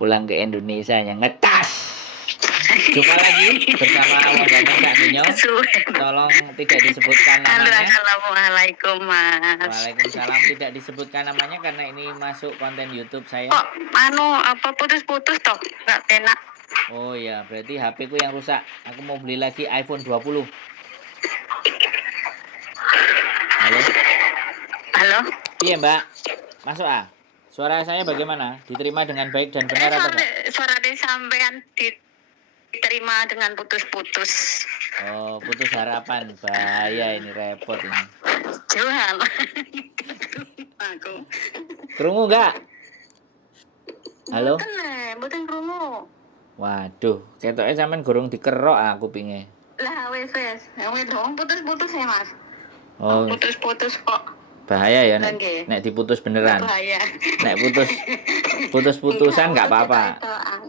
pulang ke Indonesia yang ngetas. Jumpa lagi bersama Wandana Cak Ninyo. Tolong tidak disebutkan namanya. Assalamualaikum, Mas. Waalaikumsalam. Tidak disebutkan namanya karena ini masuk konten YouTube saya. Kok putus-putus toh? Nggak enak. Oh ya, berarti HP ku yang rusak. Aku mau beli lagi iPhone 20. Halo? Iya, Mbak. Masuk ah. Suara saya bagaimana? Diterima dengan baik dan benar atau enggak? Suara dari sampean diterima dengan putus-putus. Oh, putus harapan. Bahaya ini, repot ini. Jual. Aku. Krungu enggak? Halo? Mboten krungu. Waduh, ketoke sampean gorong dikerok aku pinge. Lah wes. Wes dong putus-putus ya, Mas. Oh, putus-putus kok. Bahaya ya nek diputus beneran. Bahaya. Nek putus-putusan enggak apa-apa.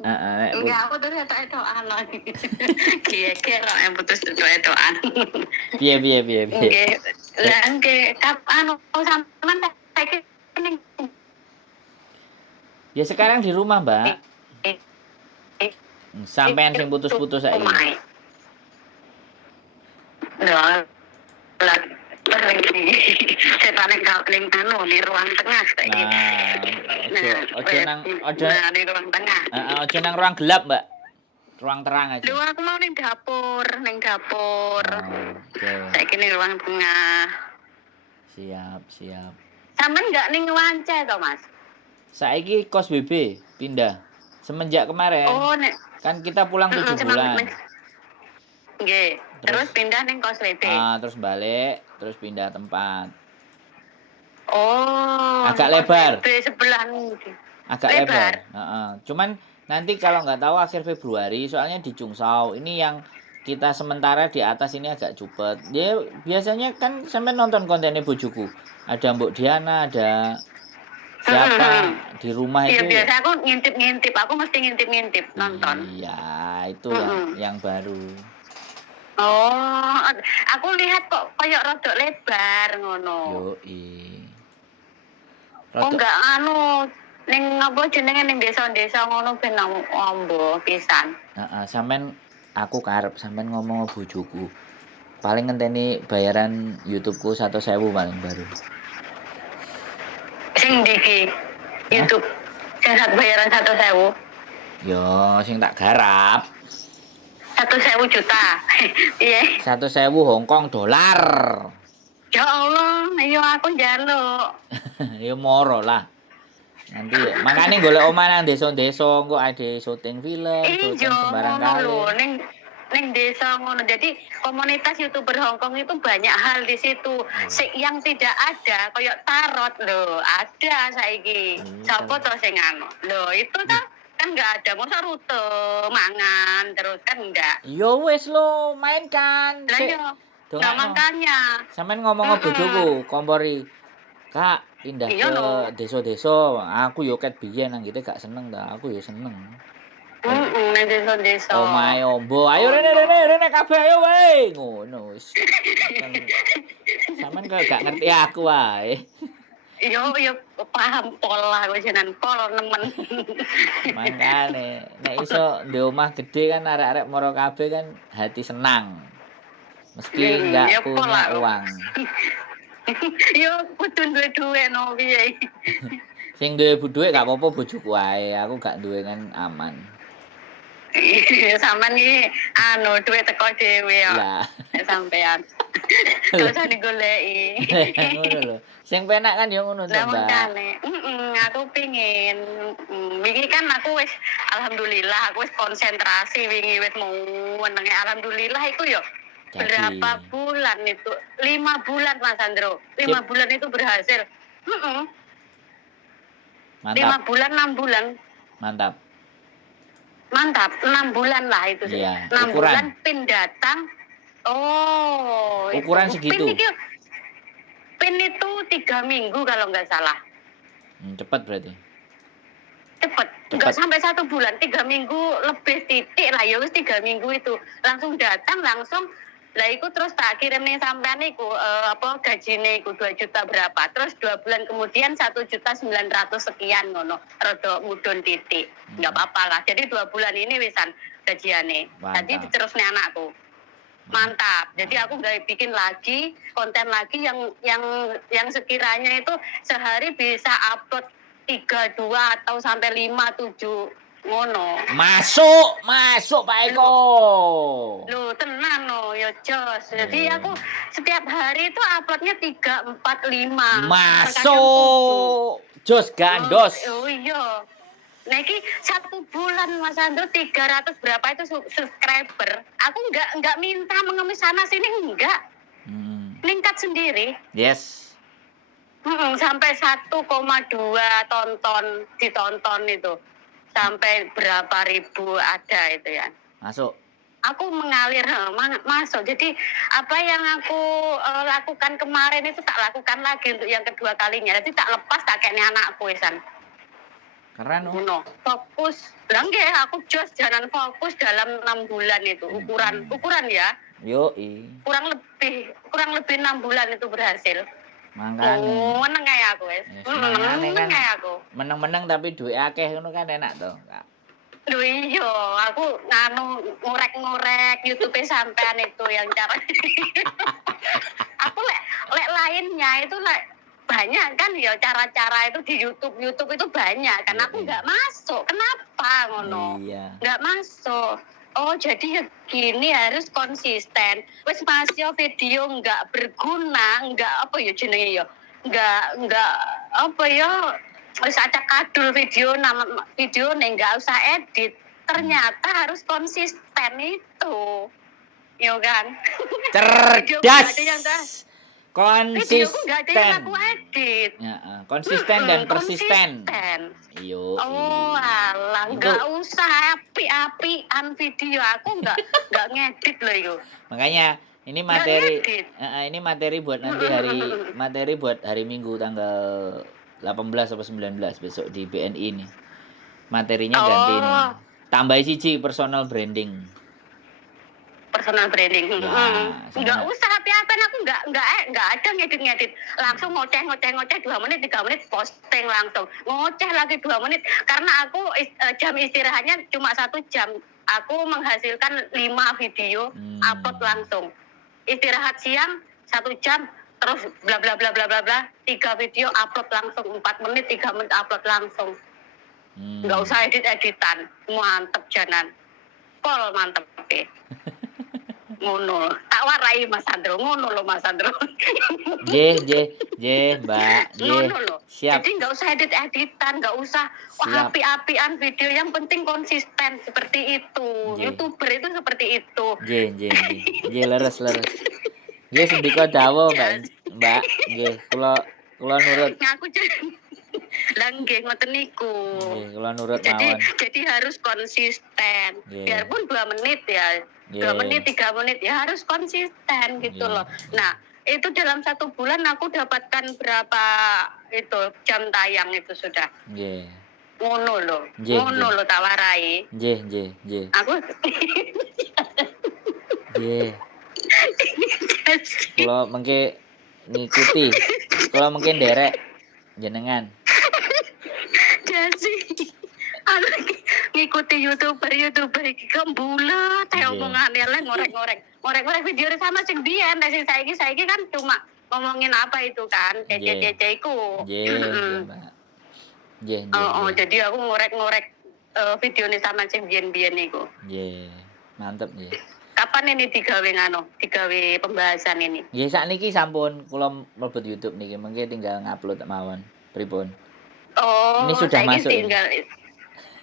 Heeh, enggak putus etok-etokan. Kira-kira yang putus etok-etokan. Piye. Nggih. Lah nggih, sampean saiki ning ya sekarang di rumah, Mbak. Sampean sing putus-putus saiki. Lah setane ning di ruang tengah saiki. Ojo di ruang tengah. Ojo nang ruang gelap, Mbak. Ruang terang aja. Lho aku mau ning dapur. Oke. Saiki ning ruang tengah. Siap. Sampeyan enggak ning Wance to, Mas? Saiki kos BB pindah. Semenjak kemarin. Oh, kan kita pulang 7 bulan. Nggih. Terus pindah ning kos BB. Terus balik, terus pindah tempat. Oh. Agak lebar. BB sebelah. Agak lebar. Cuman nanti kalau nggak tahu akhir Februari, soalnya di Chungsau ini yang kita sementara di atas ini agak cupet. Ya biasanya kan sampai nonton kontennya bojoku. Ada Mbok Diana, ada siapa di rumah itu. Iya, biasa aku ngintip. Aku mesti ngintip nonton. Iya, itu yang baru. Oh, aku lihat kok kayak rodok lebar ngono. Yoi. Oh enggak ning apa jenenge ning desa-desa ngono ben ombo pisan. Sampean aku karep sampean ngomong bojoku. Paling ngenteni bayaran YouTube-ku 100.000 paling baru. Sing ndi YouTube? Sing bayaran 100.000. Yo, sing tak garap. 100.000 juta. Iya. 100.000 Hongkong dolar. Ya Allah, yo aku njaluk. Ya moro lah. Nanti makane golek omah nang desa-desa engko ade syuting film, syuting sembarang kali. Ning desa ngono. Jadi komunitas YouTuber Hongkong itu banyak hal di situ. Yang tidak ada kayak tarot lho, ada saiki. Sopo to sing anu? Lho, itu kan enggak ada, masa rute mangan terus kan enggak. Yo wis lo, main kan. Lah yo. Nah, makanya. Sampeyan ngomong bojoku, kompori. Kak, pindah ke desa-desa. Aku yo ket biyen nang kite gak seneng ta. Aku yo seneng. Nang desa-desa. Omahe ombo. Ayo rene kabeh ayo wae. Ngono wis. Sampeyan kok gak ngerti aku wae. Yo paham pola kok jenengan pol nemen. Makane nek iso ndek omah gede kan arek-arek moro kabeh kan hati senang. Meski enggak punya uang. Yo kudu duwe dhuwit no piye. Sing duwe dhuwit gak apa-apa bojoku wae. Aku gak duwe kan aman. Sampeyan iki dhuwit teko dhewe yo. Lah, sampean. Terus digoleki. Ngono lho. Sing penak kan yo ngono to, Mbak. Aku pengin wingi kan aku wis alhamdulillah aku wis konsentrasi wingi wis mau menenge alhamdulillah iku yo. Berapa bulan itu? 5 bulan Mas Andro. 5 bulan itu berhasil. Mantap. 5 bulan 6 bulan. Mantap, 6 bulan lah itu sih. Iya, 6 bulan pin datang. Oh, ukuran segitu. Pin itu 3 minggu kalau nggak salah. Cepat berarti. Cepat. Nggak sampai 1 bulan, 3 minggu lebih titik lah ya wis 3 minggu itu. Langsung datang langsung Lah iku terus tak kirim ning sampean iku gajine iku 2 juta berapa. Terus 2 bulan kemudian 1.900.000 sekian ngono. Rada mudhun titik. Enggak apa-apa lah. Jadi 2 bulan ini wisan gajiane. Tadi Mantap. diterusne anakku. Mantap. Jadi aku nggak bikin lagi konten lagi yang sekiranya itu sehari bisa upload 3, 2 atau sampai 5, 7 ngono. Masuk Pak Eko. Loh, tenan no, ya jos. Jadi aku setiap hari itu uploadnya 3, 4, 5. Masuk. Jos gandos. Oh iya. Nah, ini 1 bulan Mas Andro 300 berapa itu subscriber. Aku nggak minta mengemis sana sini, enggak. Meningkat sendiri. Yes. Sampai 1,2 ditonton itu. Sampai berapa ribu ada itu ya. Masuk. Aku mengalir masuk. Jadi apa yang aku lakukan kemarin itu tak lakukan lagi untuk yang kedua kalinya. Jadi tak lepas tak kayaknya anakku Isan. Keren no. Fokus. Lah nggih, aku jos jalan fokus dalam 6 bulan itu. Ukuran ya. Yoi. Kurang lebih 6 bulan itu berhasil. Makanya. Meneng kayak aku wis. Meneng kayak aku. Meneng-meneng tapi duit akeh ngono kan enak to. Loh iya, aku ngorek-ngorek YouTube sampean itu yang cara. Aku lek lainnya itu banyak kan ya cara-cara itu di YouTube itu banyak kan aku nggak masuk. Kenapa ngono? Iya. Nggak masuk. Oh jadi ya gini harus konsisten. Wes masih video nggak berguna, nggak apa ya jenenge ya, nggak apa ya, wes acak kadul video nggak usah edit. Ternyata harus konsisten itu, yo kan? Cerdas. Konsisten. Nggak ada yang aku edit. Ya, konsisten dan persisten. Iyo. Oh alah, nggak usah api-apian video, aku nggak ngedit loh itu. Makanya ini materi buat nanti buat hari Minggu tanggal 18 atau 19 besok di BNI ini. Materinya ganti ini. Tambah siji personal branding. Personal branding. Nggak usah api-apian, aku nggak ada ngedit. Langsung ngoceh 2 menit 3 menit posting langsung. Ngoceh lagi 2 menit karena aku jam istirahatnya cuma 1 jam. Aku menghasilkan 5 video upload langsung. Istirahat siang 1 jam terus bla bla bla bla bla bla 3 video upload langsung 4 menit 3 menit upload langsung. Nggak usah edit-editan. Mantep janan. Pol mantep. Ngono. Tak warai Mas Andro, ngono lo Mas Andro. Mbak. Ngono lo. Siap. Jadi nggak usah edit-editan, nggak usah api-apian video, yang penting konsisten seperti itu. YouTuber itu seperti itu. Leres. Nggih sendika dawuh Mbak. Nggih, kula nurut. Aku lah nggih ngoten niku. Nggih, kula nurut mawon. Jadi harus konsisten. Biarpun 2 menit ya. 2 menit 3 menit ya harus konsisten gitu loh. Nah, itu dalam 1 bulan aku dapatkan berapa itu jam tayang itu sudah. Nggih. Ngono lo tawarai. Nggih. Aku nggih. Kula mengke ngikuti. Kula mungkin derek jenengan. Jadi ngikuti youtuber iki kembulet omongane lek ngorek video sama sing biyen sing saiki kan cuma ngomongin apa itu kan cece iku. Nggih. Jadi aku ngorek video ini sama sing biyen iku. Nggih. Mantep nggih. Kapan ini digawe pembahasan ini? Nggih sakniki sampun kula mlebet YouTube niki mengke tinggal ngupload mawon. Pripun? Oh, ini sudah masuk.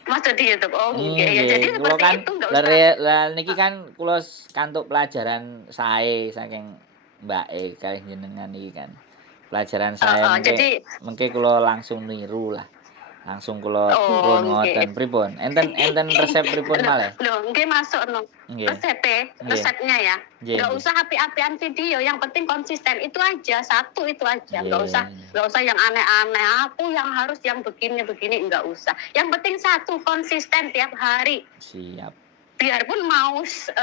Masuk di YouTube. Oh, ya jadi seperti kan, itu enggak usah. Niki kan kula kantuk pelajaran sae saking Mbak kalih jenengan iki kan. Pelajaran saya mengke kula langsung niru lah. Langsung kula turun ngoten pripun. Enten resep pripun malih? Lho, nggih masuk no. Resepnya ya. Enggak usah api-apian video, yang penting konsisten. Itu aja, satu itu aja. Enggak usah yang aneh-aneh. Aku yang harus yang begini enggak usah. Yang penting satu, konsisten tiap hari. Siap. Biarpun mau 10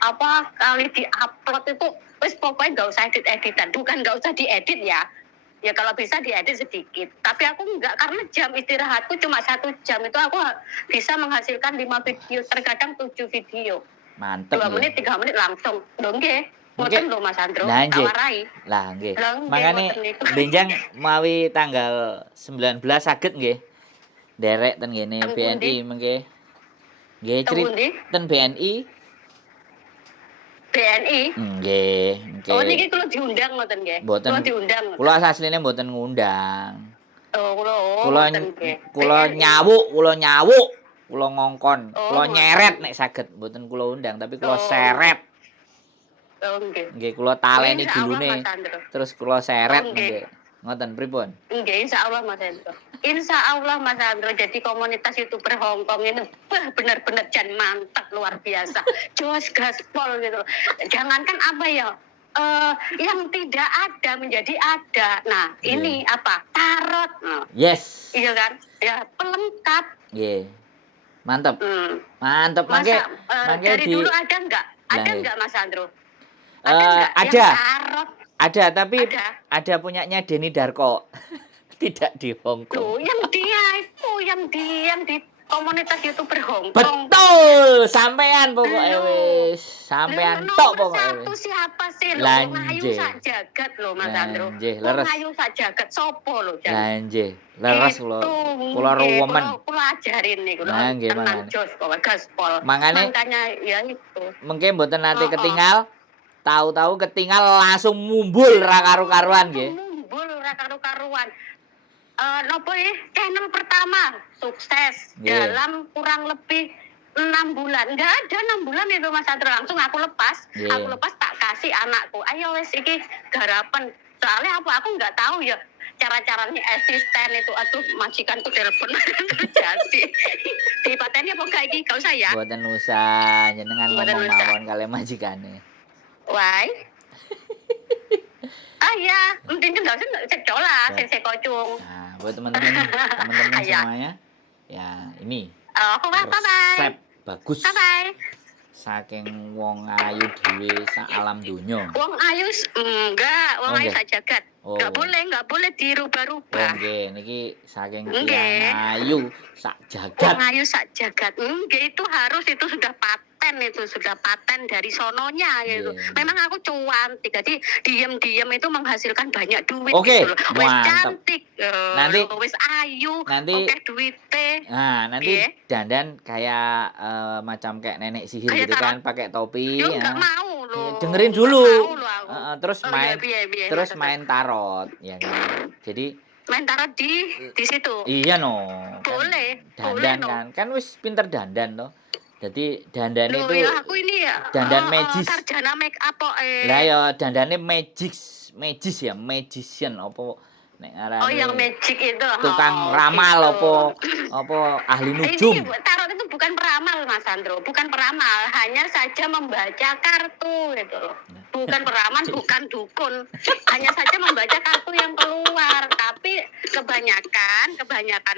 apa kali diupload itu wis pokoknya nggak usah edit-editan, bukan nggak usah diedit ya. Ya kalau bisa diedit sedikit. Tapi aku enggak, karena jam istirahatku cuma 1 jam, itu aku bisa menghasilkan 5 video, terkadang 7 video. Mantep 2 ya. menit, 3 menit langsung. Lho nggih. Oke. Ngoten lho Mas Andro, Nah, tak nggih. warai. Lah nggih. Lah, nggih, Makane ngoten niku. benjang mawi tanggal 19 saged nggih. Derek ten ngene Teng BNI pundi? mengke. Nggih Teng pundi? ten BNI. BNI. Nggih, nggih. Oh niki kula diundang ngoten nggih. Mboten. Kula diundang. Kula asline mboten ngundang. Oh, kula ngoten nggih. Kula BNI. nyawuk, kula ngongkon, Oh, kula nyeret nek saged, mboten kula undang tapi kula Oh. seret. Oh nggih. Nggih, kula taleni Insyaallah, gulune. Mas Andro. Terus kula seret Oh, nggih. nggih. Ngoten pripun? Nggih, insyaallah Mas Andro. Insyaallah Mas Andro, jadi komunitas YouTuber Hongkong ini benar-benar jan mantap, luar biasa. Jos gaspol gitu. Jangankan apa ya, yang tidak ada menjadi ada. Nah, ini apa? Tarot. Nah, Yes. iya kan? Ya, pelengkap. Nggih. Mantep. Hmm. Mantep mangke Masa dari di dulu ada enggak? Ada Lah, enggak Mas Andro? ada. Yang tarot? Ada tapi Ada. ada punyanya Denny Darko. Tidak di Hong Tuh, Kong. yang dia itu, yang di komunitas YouTuber Hongkong. Betul, sampean pokoknya Loh. wis. Sampean Loh, tok nomor pokoknya satu wis. siapa sih lo? Lanjut. Wong ayu sak jagat lo Mas Andro. Lanjut, Wong leres. ayu sak jagat sopo lo jan? Lah nggih, leres kula. Kula nggih, ruwemen. kula ajarin nih kula. Nah, nggih, Tenang makanya. jos pokoknya gaspol. Makanya- Makanya ya itu. Mengke mboten nate Oh. ketinggal. Tahu-tahu ketinggal langsung mumbul ra karu-karuan nggih. Mumbul ra karu-karuan. Nopo ya? Channel pertama sukses Nggih. dalam kurang lebih 6 bulan. Enggak ada 6 bulan itu Mas Andro, langsung aku lepas. Nggih. Aku lepas tak kasih anakku. Ayo wes iki garapan. Soalnya apa? Aku nggak tahu ya cara-caranya asisten itu. Aduh, majikanku telepon terjadi. Di pateni apa enggak iki? Gak usah ya. Mboten usah jenengan Mboten ngomong usah. mawon kalian majikane. Why? Ya, mungkin nggak usah cecola, saya kocung. Nah, buat teman-teman Iya. semuanya, ya ini Oh, bye bye. resep bagus Bye bye. saking wong ayu dhewe sak alam donya. Wong ayu enggak, wong Oh, ayu enggak. sak jagat. Oh. Enggak boleh Oh dirubah-rubah. nggih, niki saking Nggih. tiyang ayu sak Wong jagat. ayu sak jagat. Enggak, itu harus, itu sudah paten dari sononya gitu. Nggih. Memang aku cuantik, jadi diem-diem itu menghasilkan banyak duit Oke, gitu loh. Wis mantap. cantik, Nanti- wis ayu, nanti- oke duite. Nah, nanti Nggih. dandan kayak macam kayak nenek sihir Kayak gitu kan, pakai topi Yo ya. enggak mau loh. Dengerin Nggak dulu. mau loh aku. Terus Oh, main iya, biye, terus maksudnya. main tarot ya kan. Jadi Main tarot di situ. iya no. Boleh, Dandan boleh no. kan. Kan wis pinter dandan toh. Jadi dandan Loh, itu ya aku ini ya dandan magis. sarjana make up kok lah ya dandane magis ya, magician apa nek ngarani. Oh, yang magic itu. tukang Oh, ramal gitu. apa ahli Ini nujum. tarot itu bukan peramal Mas Andro, bukan peramal, hanya saja membaca kartu gitu loh. Bukan peramal, bukan dukun, hanya saja membaca kartu yang keluar. Tapi kebanyakan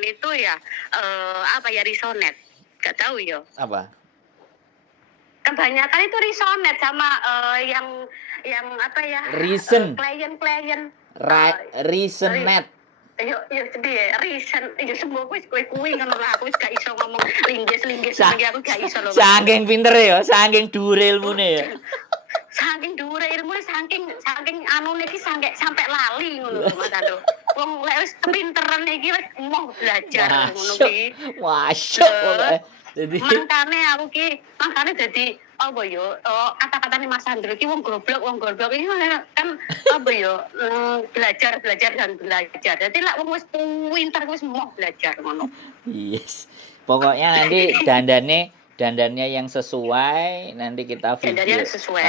itu ya apa ya, resonet, gak tahu ya. Apa? Kebanyakan itu resonet sama yang apa ya? Reason. Klien-klien. Reason net. Yo sedih reason, yo semua kuwi ngono lah, aku wis gak iso ngomong linggis Sa- lagi, aku gak iso lho. Saking pinter ya, saking dhuwur ilmune ya. Saking dhuwure ilmune, saking anu niki sampai lali ngono lho Mas Ando. Wong lek wis pinteran iki wis mau belajar ngono ki. Masuk pokoknya. Jadi Makane dadi apa yo, kata-katane Mas Andro ki wong goblok iki kan apa yo, belajar dan belajar. Dadi lek wong wis pinter wis mau belajar ngono. yes. Pokoknya nanti dandannya yang sesuai, nanti kita Dandannya video. yang sesuai.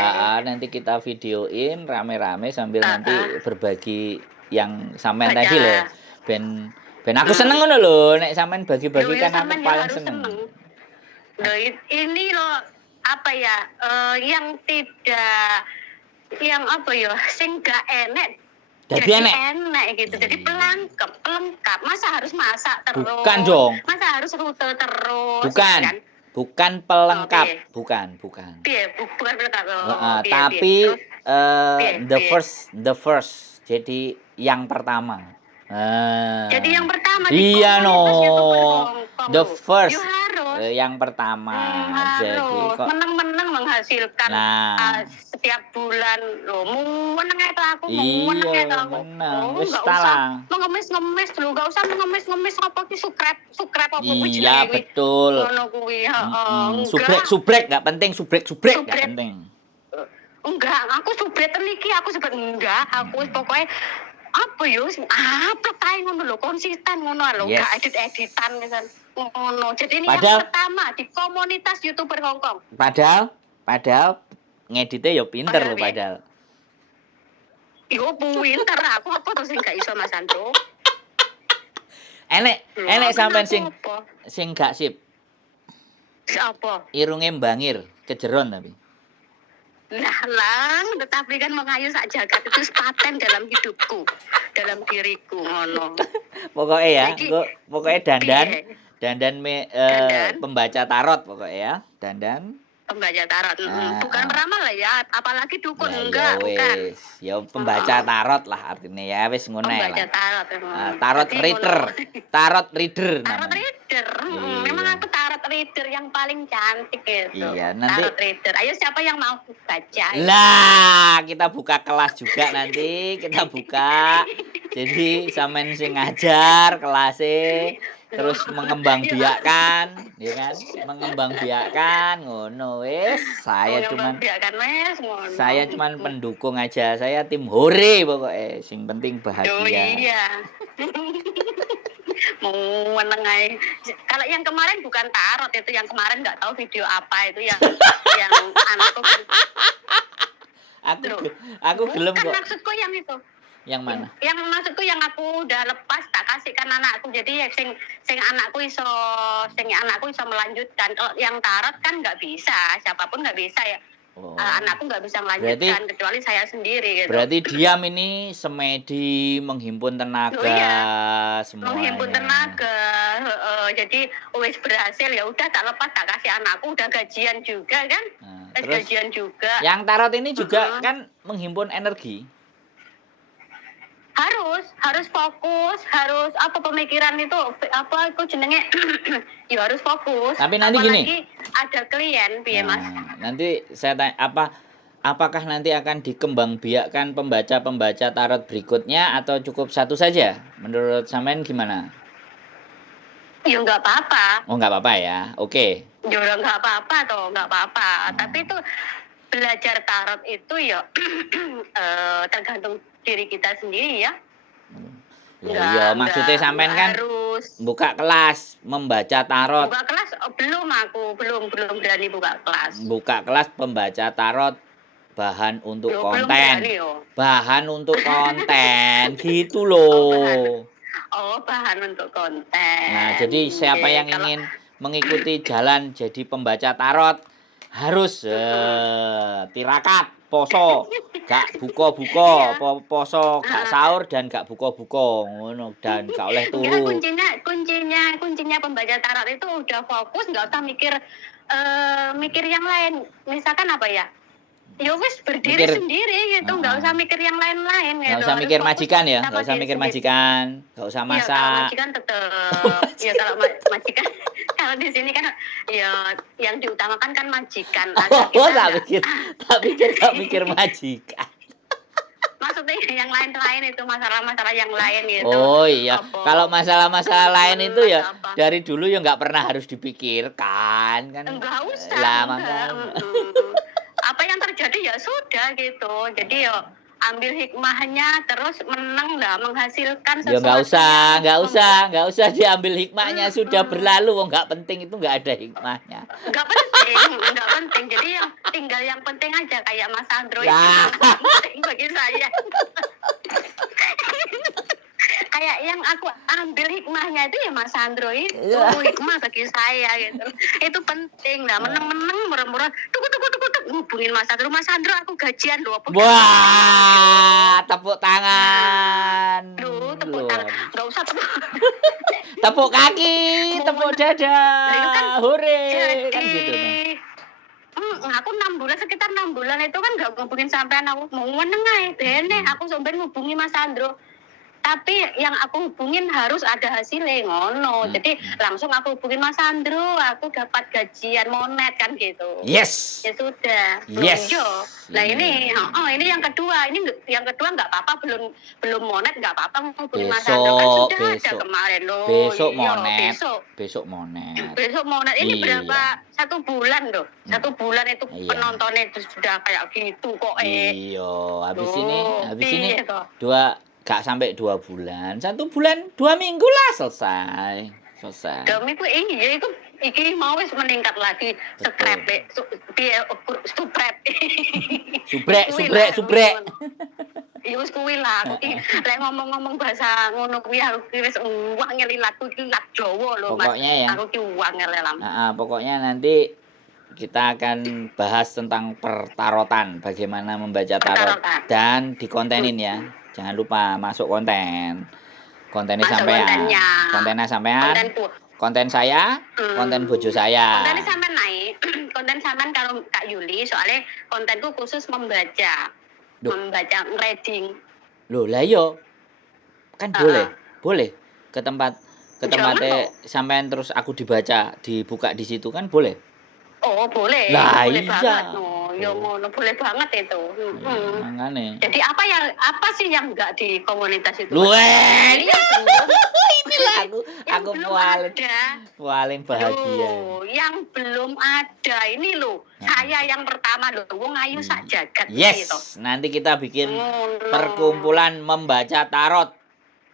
Nanti kita videoin rame-rame sambil nanti berbagi yang sampean Baca. tadi loh. Ben aku seneng ngono lho, nek sampean bagi-bagi Loh, kan ya aku sampean ya paling harus seneng. Loh, ini loh apa ya, yang tidak, yang apa ya, sing gak enek Jadi enek. gitu. Jadi pelengkap. Masa harus masak terus? Bukan dong. Masa harus rute terus? Bukan. Kan? Bukan pelengkap, Piye? bukan. Piye? Bukan pelengkap. Heeh, Piye piye? tapi Terus piye the piye? first. Jadi yang pertama. Jadi yang pertama di Iya komunitas YouTuber no. Hongkong The loh. You first. harus Yang pertama. Jadi harus kok menang-menang menghasilkan nah, setiap bulan loh. Menang itu aku, menang iya itu aku. menang. Oh, Wis nggak ta usah lah. mengemis-ngemis dulu, nggak usah mengemis-ngemis apa ki sukrep apa kuwi Iya jenenge kuwi. betul. Ngono kuwi, heeh. Enggak, Subrek nggak penting, subrek nggak subret. penting. Enggak, aku subret iki, aku sebut enggak, aku pokoknya apa yo upload ae ngono lho, konsisten ngono lho, Yes. gak edit-editan misal. Ngono. Jadi ini Padahal- yang pertama di komunitas YouTuber Hongkong. Padahal ngeditnya ya pinter Padahal loh piye? padahal. Yo pinter aku apa to sing gak iso Mas Andro? Enek Lho, sampean kenapa apa? sing gak sip. Siapa? Irunge mbangir, kejeron tapi. Lang, tetapi kan mengayu sak jagat itu paten dalam hidupku, dalam diriku ngono. Pokoknya ya, Jadi, pokoknya piye? dandan Dandan? pembaca tarot pokoknya ya, dandan. Pembaca tarot, Ah, bukan ah. peramal lah ya, apalagi dukun Ya, enggak, bukan. wis. Ya pembaca tarot lah artinya ya, wis ngono ae Pembaca lah. tarot. Tarot Jadi reader, ngono. tarot reader Tarot namanya. reader. Iya. Memang aku tarot reader yang paling cantik gitu. Iya, nanti- Tarot reader. Ayo siapa yang mau baca? Lah, kita buka kelas juga nanti, kita buka. Jadi sampean sing ngajar kelasnya terus mengembangbiakkan, ya kan? Mengembangbiakkan ngono wis. Saya cuman pendukung aja. Saya tim hore pokoknya. Sing penting Oh bahagia. iya. Mau meneng aja. Kalau yang kemarin bukan tarot itu, yang kemarin nggak tahu video apa itu yang anakku kan. Aku gelem Bukan kok. maksudku yang itu. Yang mana? Yang maksudku yang aku udah lepas tak kasihkan anakku. Jadi ya sing anakku iso melanjutkan. Kalau yang tarot kan nggak bisa, siapapun nggak bisa ya. Oh. Anakku nggak bisa melanjutkan kecuali saya sendiri gitu. Berarti diam ini semedi menghimpun tenaga Oh, iya. semuanya. Menghimpun tenaga, jadi wis berhasil ya udah tak lepas tak kasih anakku, udah gajian juga kan, Terus gajian juga. yang tarot ini juga kan menghimpun energi. Harus fokus, harus apa pemikiran itu apa aku jenenge ya harus fokus. Tapi nanti apalagi gini. Ada klien piye Mas. Nanti saya tanya apakah nanti akan dikembangbiakkan pembaca tarot berikutnya atau cukup satu saja? Menurut sampean gimana? Ya nggak apa-apa. Oh, nggak apa-apa ya. Oke. Ya nggak apa-apa toh, nggak apa-apa. Tapi itu belajar tarot itu ya tergantung diri kita sendiri ya. Iya, maksudnya sampean kan harus buka kelas membaca tarot. buka kelas belum berani buka kelas. Buka kelas pembaca tarot bahan untuk Belum konten. berani, yo. Bahan untuk konten gitu loh. Bahan untuk konten. Nah, jadi siapa yang ingin mengikuti jalan jadi pembaca tarot harus tirakat, poso, gak buka-buka, poso, gak sahur dan gak buka-buka, ngono dan gak oleh turu. Ya, kuncinya pembaca tarot itu udah fokus, nggak usah mikir yang lain. Misalkan apa ya? Ya wis berdiri sendiri gitu, nggak usah mikir yang lain-lain gitu. Nggak usah mikir majikan ya, nggak usah mikir majikan, nggak usah masak. Ya, kalau majikan tetap, ya kalau majikan, kalau di sini kan ya yang diutamakan kan majikan. Tak pikir majikan. Maksudnya yang lain-lain itu masalah-masalah yang lain gitu. Oh iya, kalau masalah-masalah lain itu ya dari dulu ya nggak pernah harus dipikirkan kan. Enggak usah. Lah, apa yang terjadi ya sudah gitu. Jadi ya ambil hikmahnya terus menang lah menghasilkan ya sesuatu. nggak usah diambil hikmahnya, sudah berlalu, nggak penting itu, nggak ada hikmahnya. Nggak penting. Jadi yang penting aja kayak Mas Andro Ya. itu penting bagi saya. Kayak yang aku ambil hikmahnya itu ya Mas Andro itu hikmah bagi saya gitu. Itu penting lah, menang-menang murah-murah tuk ngubungin Mas Sandro. Mas Sandro aku gajian lho. Apa Wah, tepuk tangan. Loh, tepuk tangan. Enggak usah tepuk. Tepuk kaki, tepuk dada. Lah, itu kan Hore, Jadi, kan gitu nah. Aku 6 bulan, sekitar 6 bulan itu kan gak ngubungin sampean, aku mau meneng ae bene aku sampean ngubungi Mas Sandro. Tapi yang aku hubungin harus ada hasilnya ngono. Jadi langsung aku hubungin Mas Sandro, aku dapat gajian monet kan gitu. Yes. Ya sudah. Yes. Nah ini yang kedua. Ini yang kedua nggak apa-apa, belum monet nggak apa-apa ngubungin Mas Sandro kan sudah ada kemarin loh. Besok Iya, monet. Besok. Besok monet. Besok monet ini Iya. berapa? 1 bulan loh. 1 bulan itu Iya. penontonnya itu sudah kayak gitu kok. Iya, habis Loh, ini piye toh? gak sampai 2 bulan. 1 bulan 2 minggu lah selesai. Demi ku iya itu iki mau wis meningkat lagi scrap piye subrek. Subrek. Ya wis kuwi lah aku ki lek ngomong-ngomong bahasa ngono kuwi aku ki wis wangel ilatku ki lat Jawa lho Mas. Pokoknya ya. Aku ki wangel lam. Pokoknya nanti kita akan bahas tentang pertarotan, bagaimana membaca tarot dan dikontenin ya. Jangan lupa masuk konten. Kontennya sampean. Kontennya sampean. Konten saya, konten bojo saya. Kontennya sampean naik. Konten sampean kalau Kak Yuli, soalnya kontenku khusus membaca. Membaca reading. Loh, lah yo. Kan boleh ke tempatnya sampean terus aku dibuka di situ kan boleh. Oh, boleh. Lah, boleh iya. banget. Ya ngono, boleh banget itu. Makanya. Jadi apa sih yang enggak di komunitas itu? Inilah aku paling bahagia. Yang belum ada ini loh. Saya yang pertama loh, wong ayu sak jagat Yes, gitu. nanti kita bikin perkumpulan membaca tarot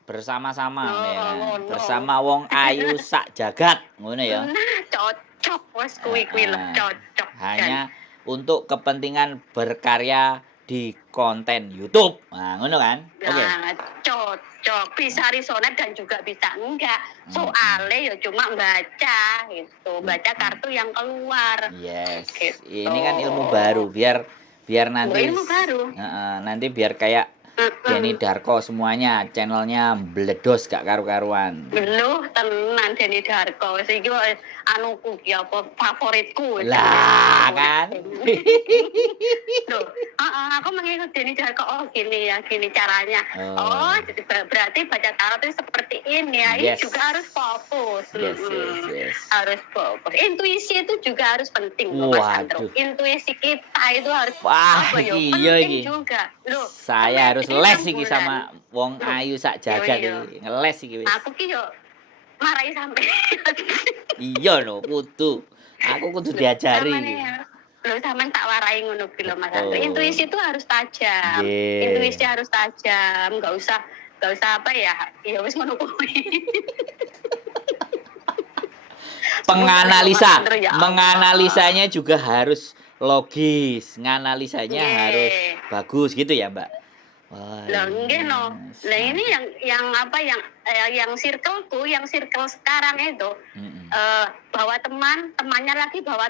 bersama-sama ya. Bersama wong ayu sak jagat, ngono ya. Nah, cocok wes kuwi lho, cocok. Hanya untuk kepentingan berkarya di konten YouTube. Nah, ngono kan? Oke. Nah, cocok. Bisa risonet dan juga bisa enggak. Soalnya ya cuma baca gitu. Baca kartu yang keluar. Yes. Gitu. Ini kan ilmu baru biar nanti ilmu baru. Nanti biar kayak Denny Darko semuanya channelnya bledos gak karu-karuan. Loh, tenan Denny Darko. Wis iki anuku ki apa favoritku. Lah kan. Loh, aku mengikut Denny Darko. Oh, gini ya, gini caranya. Oh, jadi berarti baca tarot itu seperti ini ya. Ini juga harus fokus. Yes. Harus fokus. Intuisi itu juga harus penting loh, Mas Sandro. Intuisi kita itu harus penting juga. Loh, saya harus les iki sama wong ayu sak jagat iki. Ngeles iki wis. Aku ki yo marai sampe. Iya lho, kudu. Aku kudu diajari iki. Lho sampean tak warai ngono ki lho Mas Sandro. Intuisi itu harus tajam. Intuisi harus tajam, enggak usah apa ya. Ya wis ngono kuwi. Menganalisanya juga harus logis, nganalisanya harus bagus gitu ya, Mbak. Lah nggih no. Lah ini yang apa yang circle sekarang itu bawa temannya lagi bawa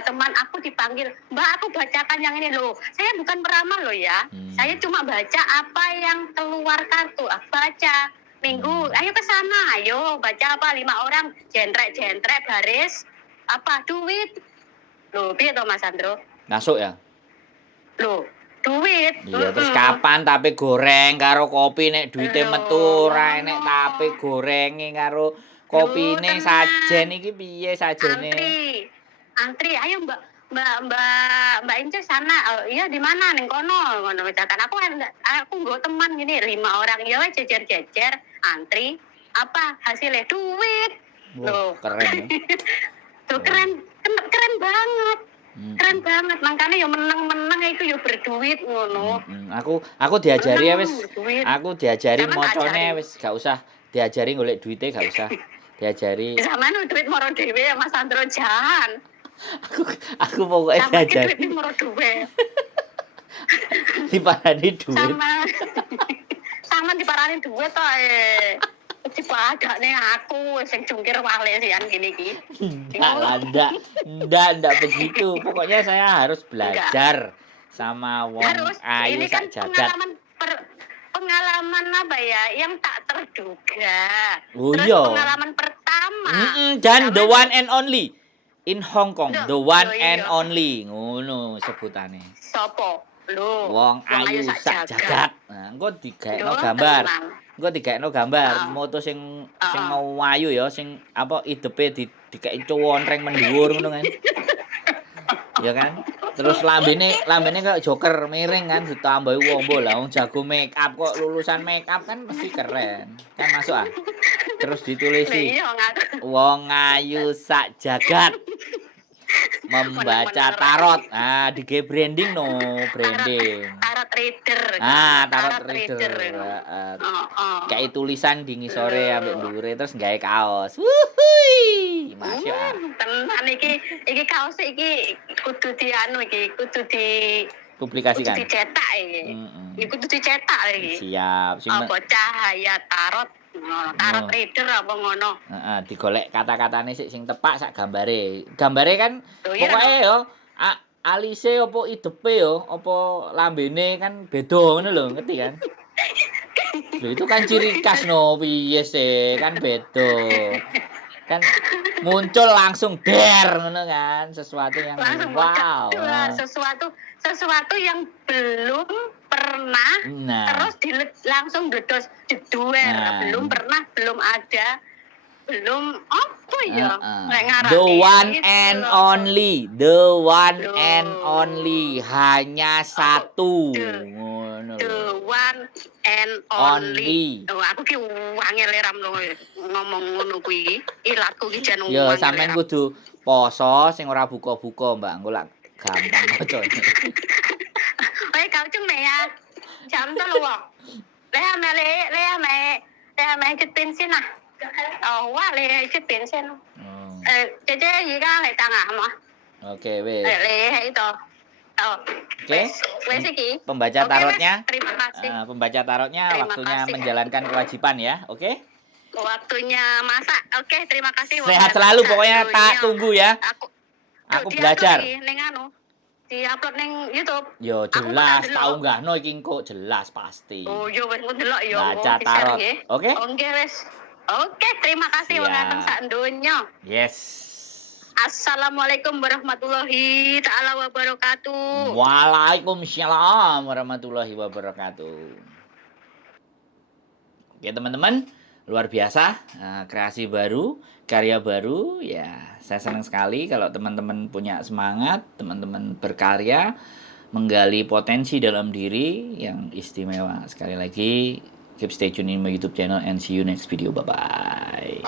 teman, aku dipanggil, "Mbak, aku bacakan yang ini loh. Saya bukan peramal loh ya. Saya cuma baca apa yang keluar kartu. Aku baca minggu, ayo ke sana, ayo baca apa 5 orang, jentrek baris apa duit." Loh, piye to Mas Sandro? Masuk ya? Loh, duit. Iya, terus kapan tape goreng karo kopi nek duite metu ora enek tape gorenge karo kopine sajen iki piye sajene? Antri, ayo Mbak Ince sana. Iya di mana ning kono misalkan aku nggo teman gini 5 orang ya wes jejer antri apa hasilnya duit. Loh, keren. Tuh keren banget. Keren banget, makanya ya menang itu ya berduit ngono. Aku diajari ya wis. Aku diajari mocone wis gak usah diajari golek duite gak usah. Diajari. Sampeyan duit moro dhewe ya Mas Sandro jan. Aku pokoknya diajari. Duit moro dhewe. Diparani duit. Sama diparani duit to dipadakne aku sing jungkir wale sian gini iki. Enggak lah, enggak begitu. Pokoknya saya harus belajar sama wong Harus ayu ini kan sak jagat. pengalaman apa ya yang tak terduga. Oh Terus iya. pengalaman pertama. Dan the one and only in Hong Kong, the one iya. and only ngono sebutane. Sopo? Lho, Wong ayu sak jagat. Nah, engko digaekno gambar. Engko digaekno gambar moto sing ayu ya, sing apa idepe dikeki cuwontreng mendhuwur ngono kan. Ya kan? Terus lambene kayak Joker miring kan ditambahi wombo lah wong jago make up kok lulusan make up kan mesti keren. Kan masuk ah. Terus ditulisi wong ayu sak jagat membaca tarot. Ah, dige branding no, branding. Tarot reader. Tarot reader. Kayak tulisan di ngisore ambek ndure terus gawe kaos. Wuhui. Masya Allah. Tenan iki kaos iki kudu dianu iki, kudu publikasikan. Kudu dicetak iki. Iki kudu dicetak iki. Siap. Apa cahaya tarot tarot reader apa ngono. Heeh, digolek kata-katane sing tepak sak gambare. Gambare kan pokoke yo alise apa idepe yo, apa lambene kan beda ngono lho, ngerti kan? Lho itu kan ciri khas no piye sih, kan beda. Kan muncul langsung der ngono kan, sesuatu yang wow. Sesuatu yang belum pernah terus langsung bledos jeduer, belum pernah, belum ada, belum apa ya? The one and only, hanya satu. The one and only. Oh, aku ki wangel ram ngomong ngono kuwi. Ilatku ki jan ya sampean kudu poso sing ora buka-buka, Mbak. Engko lak gampang maca. Oi, kau chung mày à? Chấm cho luôn à? Lấy mẹ chụp pin xin à? Quá lấy chụp pin xin. Chế gì cả phải tăng à mà? Oke, wes. Lấy itu. Oke. Pembaca tarotnya. Terima kasih. Pembaca tarotnya waktunya menjalankan kewajiban ya, oke? Waktunya masak. Oke, terima kasih. Sehat selalu pokoknya tak tunggu ya. Aku belajar. Di-upload ning YouTube. Yo jelas tau nggahno iki engko jelas pasti. Oh, yo wis ndelok yo. Baca tarot. Oke? Oke wis. Oke, terima kasih wong datang sak donya. Yes. Assalamualaikum warahmatullahi taala wabarakatuh. Waalaikumsalam warahmatullahi wabarakatuh. Oke, teman-teman, luar biasa, kreasi baru, karya baru, ya saya senang sekali kalau teman-teman punya semangat, teman-teman berkarya, menggali potensi dalam diri yang istimewa. Sekali lagi, keep stay tune in my YouTube channel and see you next video, bye-bye.